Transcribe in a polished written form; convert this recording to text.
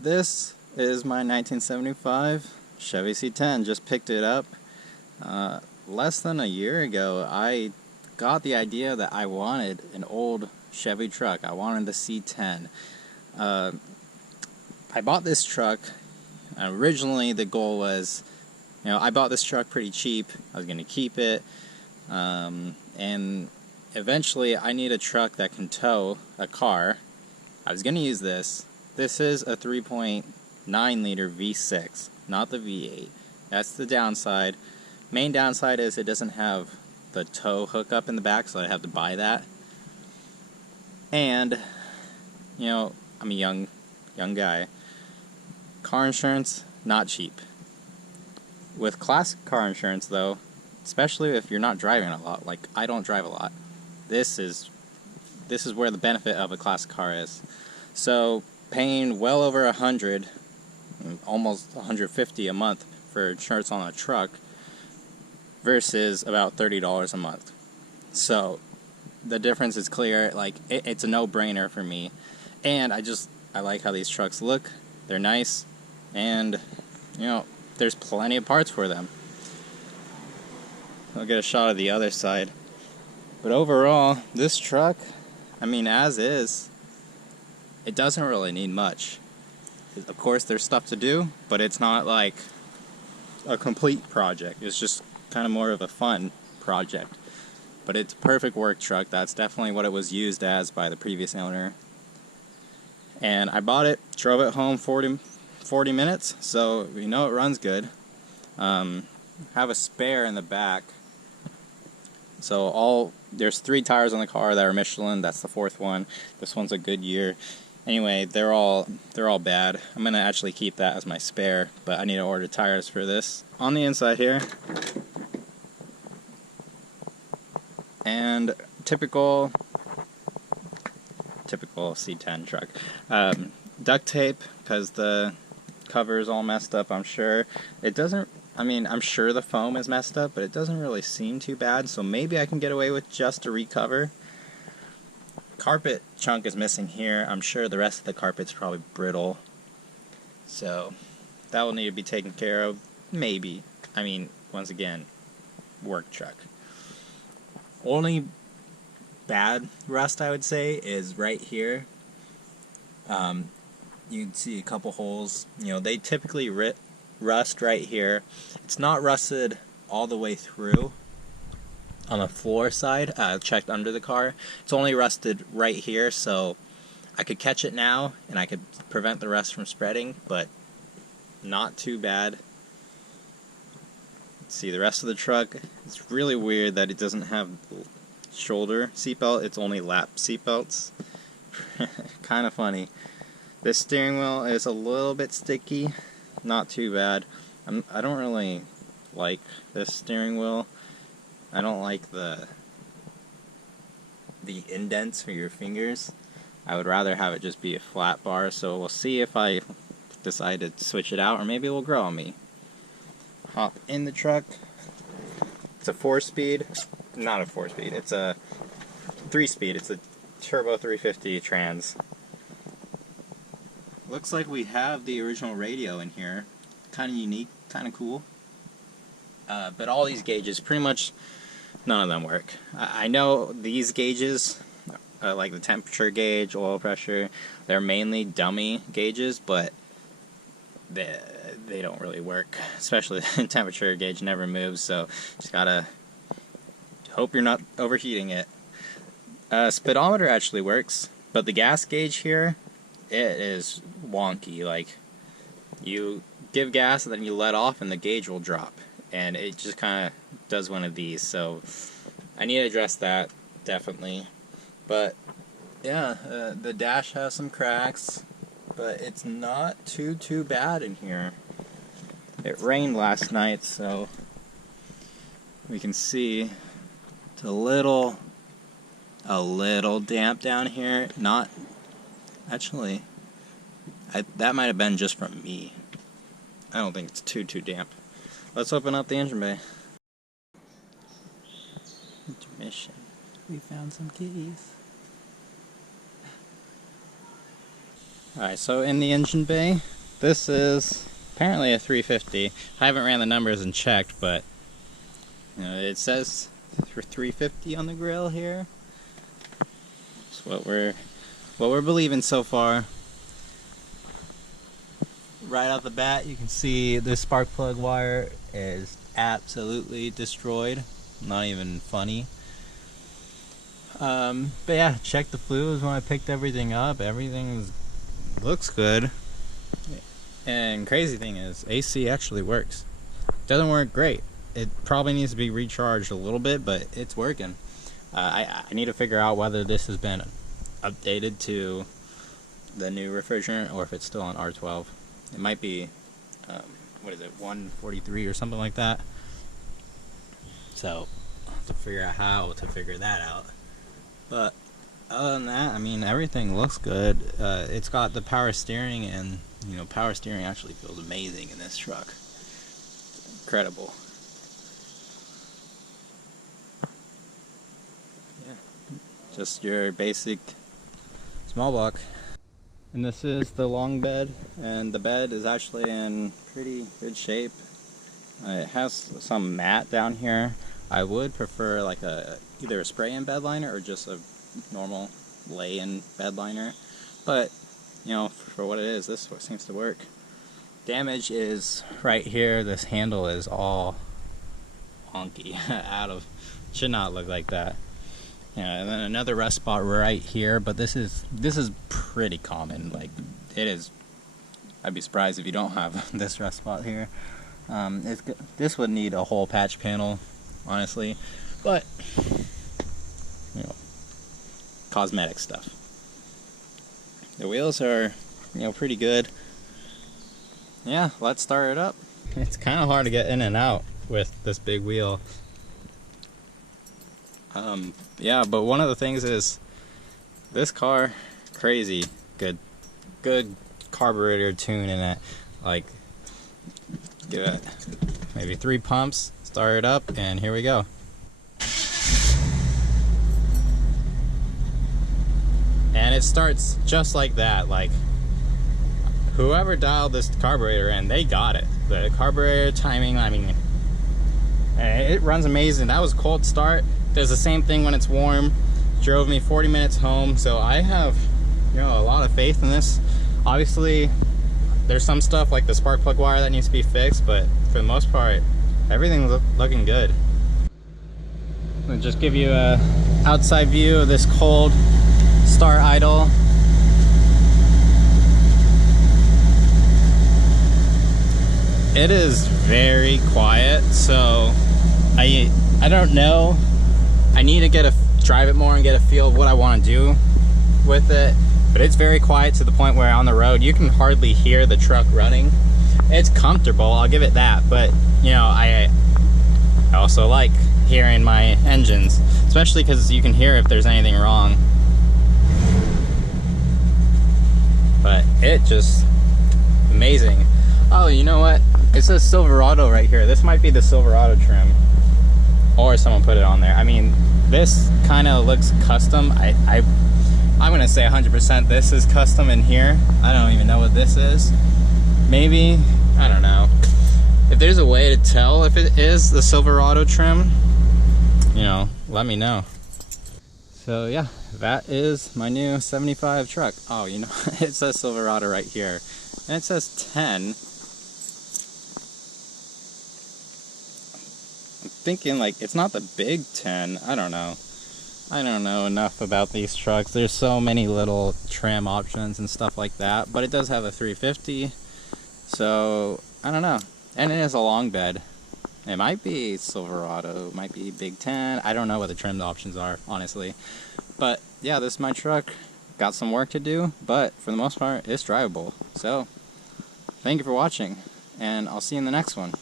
This is my 1975 Chevy C10. Just picked it up less than a year ago. I got the idea that I wanted an old Chevy truck. I wanted the C10. I bought this truck. Originally, the goal was, I bought this truck pretty cheap. I was going to keep it. And eventually, I need a truck that can tow a car. I was going to use this. This is a 3.9 liter V6, not the V8. That's the downside. Main downside is it doesn't have the tow hookup in the back, so I have to buy that. And, I'm a young guy. Car insurance, not cheap. With classic car insurance, though, especially if you're not driving a lot, like I don't drive a lot, this is where the benefit of a classic car is. So, paying well over $100, almost $150 a month for insurance on a truck versus about $30 a month. So the difference is clear. Like it's a no-brainer for me, and I like how these trucks look. They're nice, and there's plenty of parts for them. I'll get a shot of the other side. But overall, this truck, as is, it doesn't really need much. Of course, there's stuff to do, but it's not like a complete project. It's just kind of more of a fun project. But it's a perfect work truck. That's definitely what it was used as by the previous owner. And I bought it, drove it home 40 minutes, so it runs good. Have a spare in the back. So there's 3 tires on the car that are Michelin. That's the 4th one. This one's a Goodyear. Anyway, they're all bad. I'm gonna actually keep that as my spare, but I need to order tires for this. On the inside here, and typical C10 truck. Duct tape, because the cover is all messed up. I'm sure it doesn't. I'm sure the foam is messed up, but it doesn't really seem too bad. So maybe I can get away with just a recover. Carpet chunk is missing here. I'm sure the rest of the carpet's probably brittle, so that will need to be taken care of. Maybe. Once again, work truck. Only bad rust I would say is right here. You can see a couple holes. They typically rust right here. It's not rusted all the way through. On the floor side, I checked under the car. It's only rusted right here, so I could catch it now, and I could prevent the rust from spreading, but not too bad. Let's see, the rest of the truck, it's really weird that it doesn't have shoulder seatbelt. It's only lap seatbelts. Kind of funny. This steering wheel is a little bit sticky. Not too bad. I don't really like this steering wheel. I don't like the indents for your fingers. I would rather have it just be a flat bar, so we'll see if I decide to switch it out, or maybe it will grow on me. Hop in the truck. It's a 4-speed. Not a 4-speed. It's a 3-speed. It's a turbo 350 trans. Looks like we have the original radio in here. Kind of unique, kind of cool. But all these gauges, pretty much none of them work. I know these gauges, like the temperature gauge, oil pressure, they're mainly dummy gauges, but they don't really work. Especially the temperature gauge never moves, so just gotta hope you're not overheating it. Speedometer actually works, but the gas gauge here, it is wonky. Like, you give gas and then you let off and the gauge will drop. And it just kind of does one of these, so I need to address that, definitely. But yeah, the dash has some cracks, but it's not too bad in here. It rained last night, so we can see it's a little damp down here. Not actually, that might have been just from me. I don't think it's too damp. Let's open up the engine bay. Intermission. We found some keys. Alright, so in the engine bay, this is apparently a 350. I haven't ran the numbers and checked, but you know, it says for 350 on the grill here. That's what we're believing so far. Right off the bat, you can see this spark plug wire is absolutely destroyed. Not even funny. But yeah, check the fluids when I picked everything up. Everything looks good. And crazy thing is, AC actually works. Doesn't work great. It probably needs to be recharged a little bit, but it's working. I need to figure out whether this has been updated to the new refrigerant or if it's still on R12. It might be, what is it, 143 or something like that. So, I'll have to figure out how to figure that out. But other than that, I mean, everything looks good. It's got the power steering, and you know, power steering actually feels amazing in this truck. It's incredible. Yeah, just your basic small block. And this is the long bed, and the bed is actually in pretty good shape. It has some mat down here. I would prefer like either a spray-in bed liner or just a normal lay-in bed liner. But, you know, for what it is, this seems to work. Damage is right here. This handle is all wonky, should not look like that. Yeah, and then another rust spot right here, but this is pretty common. Like, it is. I'd be surprised if you don't have this rust spot here. This would need a whole patch panel, honestly, but you know, cosmetic stuff. The wheels are, you know, pretty good. Yeah, let's start it up. It's kind of hard to get in and out with this big wheel. Yeah, but one of the things is this car, crazy good carburetor tune in it. Like, give it maybe 3 pumps, start it up, and here we go. And it starts just like that. Like, whoever dialed this carburetor in, they got it. The carburetor timing, I mean, it runs amazing. That was cold start. Does the same thing when it's warm. Drove me 40 minutes home, so I have, you know, a lot of faith in this. Obviously, there's some stuff like the spark plug wire that needs to be fixed, but for the most part, everything's looking good. I'll just give you a outside view of this cold start idle. It is very quiet, so I don't know. I need to drive it more and get a feel of what I want to do with it. But it's very quiet to the point where on the road you can hardly hear the truck running. It's comfortable, I'll give it that. But you know, I also like hearing my engines, especially because you can hear if there's anything wrong. But it just amazing. Oh, you know what? It says Silverado right here. This might be the Silverado trim, or someone put it on there. I mean, this kind of looks custom. I'm gonna say 100% this is custom in here. I don't even know what this is. Maybe, I don't know. If there's a way to tell if it is the Silverado trim, you know, let me know. So yeah, that is my new 75 truck. Oh, you know, it says Silverado right here, and it says 10. I'm thinking like it's not the big 10. I don't know. I don't know enough about these trucks. There's so many little trim options and stuff like that, but it does have a 350, so I don't know. And it is a long bed. It might be Silverado, it might be Big 10. I don't know what the trim options are, honestly. But yeah, this is my truck. Got some work to do, but for the most part, it's drivable. So, thank you for watching, and I'll see you in the next one.